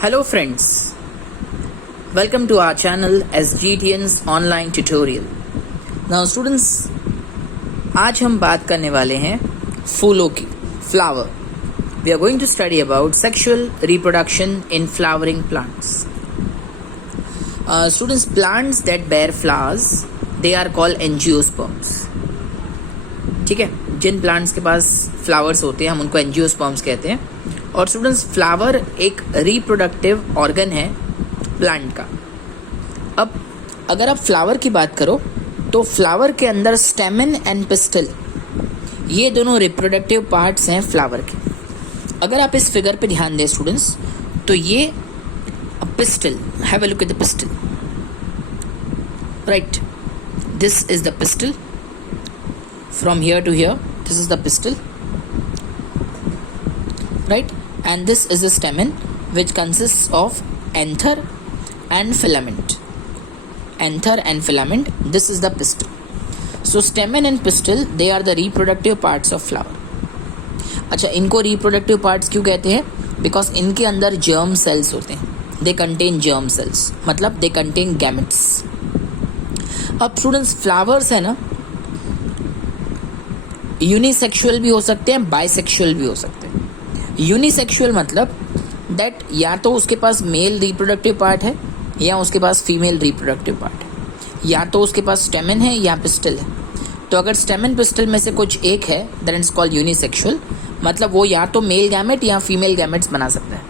Hello friends, welcome to our channel SGTN's online tutorial. Now students, आज हम बात करने वाले हैं फूलों की, flower. We are going to study about sexual reproduction in flowering plants. Students, plants that bear flowers, they are called angiosperms. ठीक है, जिन प्लांट्स के पास फ्लावर्स होते हैं हम उनको एंजियोस्पर्म्स कहते हैं. और स्टूडेंट्स, फ्लावर एक रिप्रोडक्टिव ऑर्गन है प्लांट का. अब अगर आप फ्लावर की बात करो तो फ्लावर के अंदर स्टेमन एंड पिस्टल, ये दोनों रिप्रोडक्टिव पार्ट्स हैं फ्लावर के. अगर आप इस फिगर पे ध्यान दें स्टूडेंट्स, तो ये pistol, have a look at the pistol, right, this is the pistol. From here to here, this is the pistil, right? And this is the stamen, which consists of anther and filament. Anther and filament, this is the pistil. So stamen and pistil, they are the reproductive parts of flower. अच्छा, इनको reproductive parts क्यों कहते हैं? Because इनके अंदर germ cells होते हैं. They contain germ cells, मतलब they contain gametes. अब स्टूडेंट्स, फ्लावर्स है ना, यूनिसेक्सुअल भी हो सकते हैं, बाइसेक्सुअल भी हो सकते हैं. यूनिसेक्सुअल मतलब दैट या तो उसके पास मेल रिप्रोडक्टिव पार्ट है या उसके पास फीमेल रिप्रोडक्टिव पार्ट है, या तो उसके पास स्टेमन है या पिस्टल है. तो अगर स्टेमन पिस्टल में से कुछ एक है देन इट्स कॉल्ड यूनिसेक्सुअल, मतलब वो या तो मेल गैमेट या फीमेल गैमेट्स बना सकता है.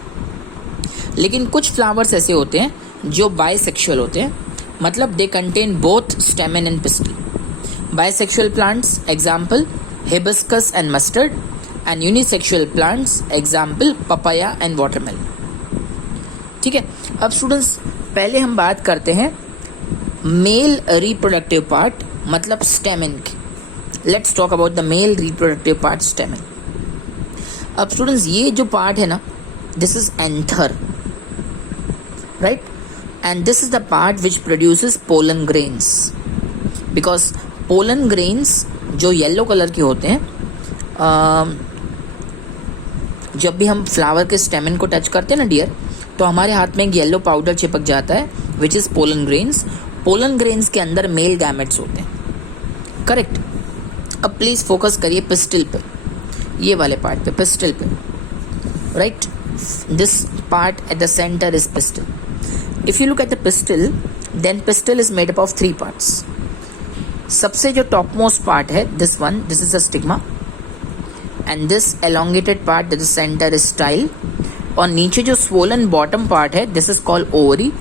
लेकिन कुछ फ्लावर्स ऐसे होते हैं जो बाइसेक्सुअल होते हैं, मतलब they contain both स्टेमन and pistol. Bisexual plants example hibiscus and mustard, and unisexual plants example papaya and watermelon. ठीक है. अब स्टूडेंट्स, पहले हम बात करते हैं मेल रिप्रोडक्टिव पार्ट मतलब स्टेमन की. Let's talk about the male reproductive part, स्टेमन. अब स्टूडेंट्स, ये जो पार्ट है ना, this is anther, right, and this is the part which produces pollen grains. Because pollen grains जो येलो कलर के होते हैं, जब भी हम फ्लावर के स्टेमन को टच करते हैं ना डियर, तो हमारे हाथ में एक येलो पाउडर चिपक जाता है which is pollen grains. Pollen grains के अंदर मेल गैमेट्स होते हैं, करेक्ट. अब प्लीज़ फोकस करिए पिस्टल पे, ये वाले पार्ट पे, पिस्टल पे, right. This part at the center is pistil. If you look at the pistil, then pistil is made up of 3 parts. सबसे जो टॉप मोस्ट पार्ट है, this one, this is a stigma, and this elongated part at the center is style. और नीचे जो swollen bottom part है, this is called ovary.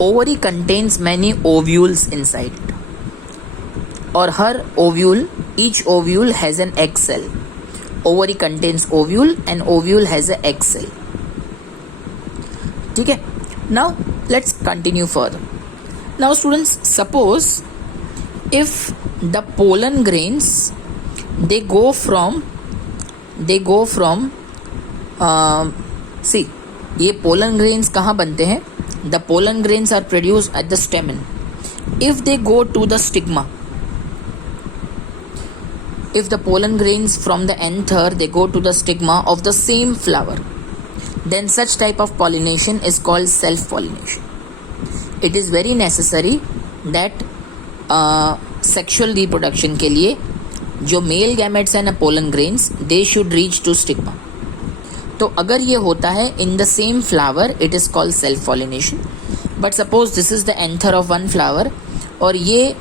Ovary contains many ovules inside it, और हर ovule, each ovule has an egg cell. Ovary contains ovule and ovule has a egg cell. ठीक है. Now let's continue further. Now students, suppose if the pollen grains they go from see, ये pollen grains कहाँ बनते हैं? The pollen grains are produced at the stamen. If they go to the stigma, if the pollen grains from the anther they go to the stigma of the same flower, then such type of pollination is called self pollination. It is very necessary that sexual reproduction के लिए जो male gametes हैं ना, pollen grains, they should reach to stigma. तो अगर ये होता है in the same flower, it is called self pollination. But suppose this is the anther of one flower, और ये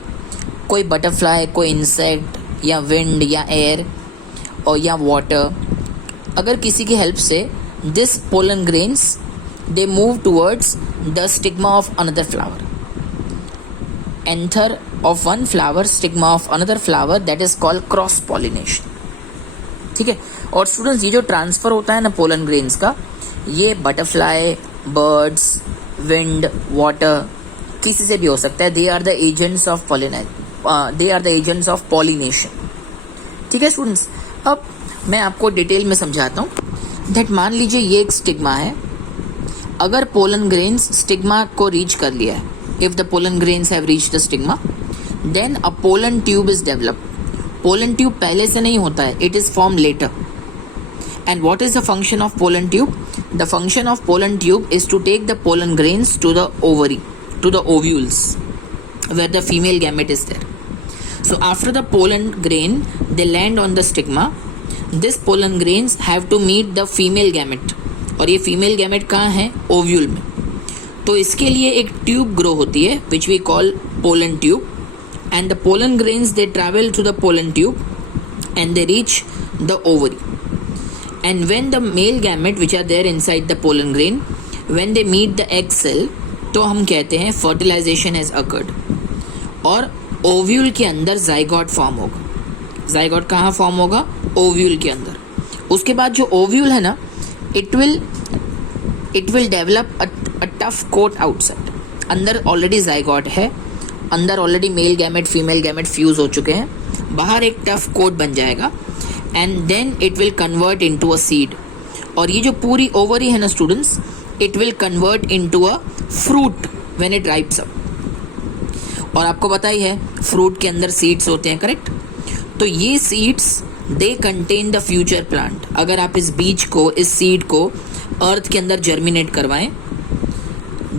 कोई बटरफ्लाई, कोई इंसेक्ट या विंड या एयर और या वाटर, अगर किसी की हेल्प से this pollen grains they move towards the stigma of another flower. Anther of one flower, stigma of another flower, that is called cross pollination. ठीक है. और स्टूडेंट्स, ये जो ट्रांसफर होता है ना पोलन ग्रेन्स का, ये बटरफ्लाई, बर्ड्स, विंड, वाटर, किसी से भी हो सकता है. They are the agents of pollination. ठीक है स्टूडेंट्स. अब मैं आपको डिटेल में समझाता हूँ. दैट मान लीजिए ये एक स्टिग्मा है. अगर पोलन ग्रेन्स स्टिग्मा को रीच कर लिया है, if the pollen grains have reached the stigma, then a pollen tube is developed. pollen tube पहले से नहीं होता है, it is formed later. And what is the function of pollen tube? The function of pollen tube is to take the pollen grains to the ovary, to the ovules, where the female gamete is there. So after the pollen grain, they land on the stigma. This pollen grains have to meet the female gamete. और ये female gamete कहाँ है? Ovule में. तो इसके लिए एक tube grow होती है which we call pollen tube, and the pollen grains they travel to the pollen tube and they reach the ovary. And when the male gamete which are there inside the pollen grain, when they meet the egg cell, तो हम कहते हैं fertilization has occurred. और ovule के अंदर zygote form होगा. Zygote कहाँ form होगा? ओव्यूल के अंदर. उसके बाद जो ओव्यूल है ना, it will develop a tough coat outside. अंदर ऑलरेडी जाइगोट है, अंदर already male gamete female gamete fuse हो चुके हैं, बाहर एक टफ कोट बन जाएगा, and then it will convert into a seed. और ये जो पूरी ओवरी है ना students, it will convert into a fruit when it ripes up. और आपको पता ही है फ्रूट के अंदर सीड्स होते हैं, करेक्ट? तो ये seeds they contain the future plant. अगर आप इस बीज को, इस सीड को अर्थ के अंदर जर्मिनेट करवाएं,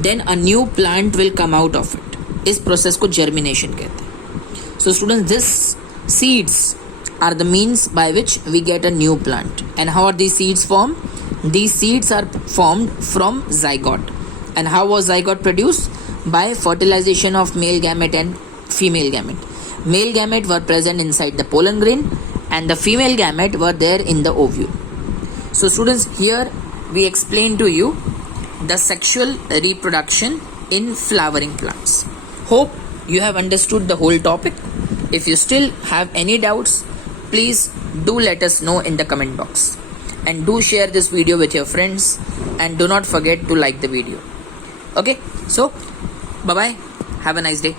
then a new plant will come out of it. इस प्रोसेस को जर्मिनेशन कहते हैं. So students, this seeds are the means by which we get a new plant. And how are these seeds formed? These seeds are formed from zygote. And how was zygote produced? By fertilization of male gamete and female gamete. Male gamete were present inside the pollen grain and the female gamete were there in the ovule. So students, here we explain to you the sexual reproduction in flowering plants. Hope you have understood the whole topic. If you still have any doubts, please do let us know in the comment box, and do share this video with your friends, and do not forget to like the video. Okay, so bye bye, have a nice day.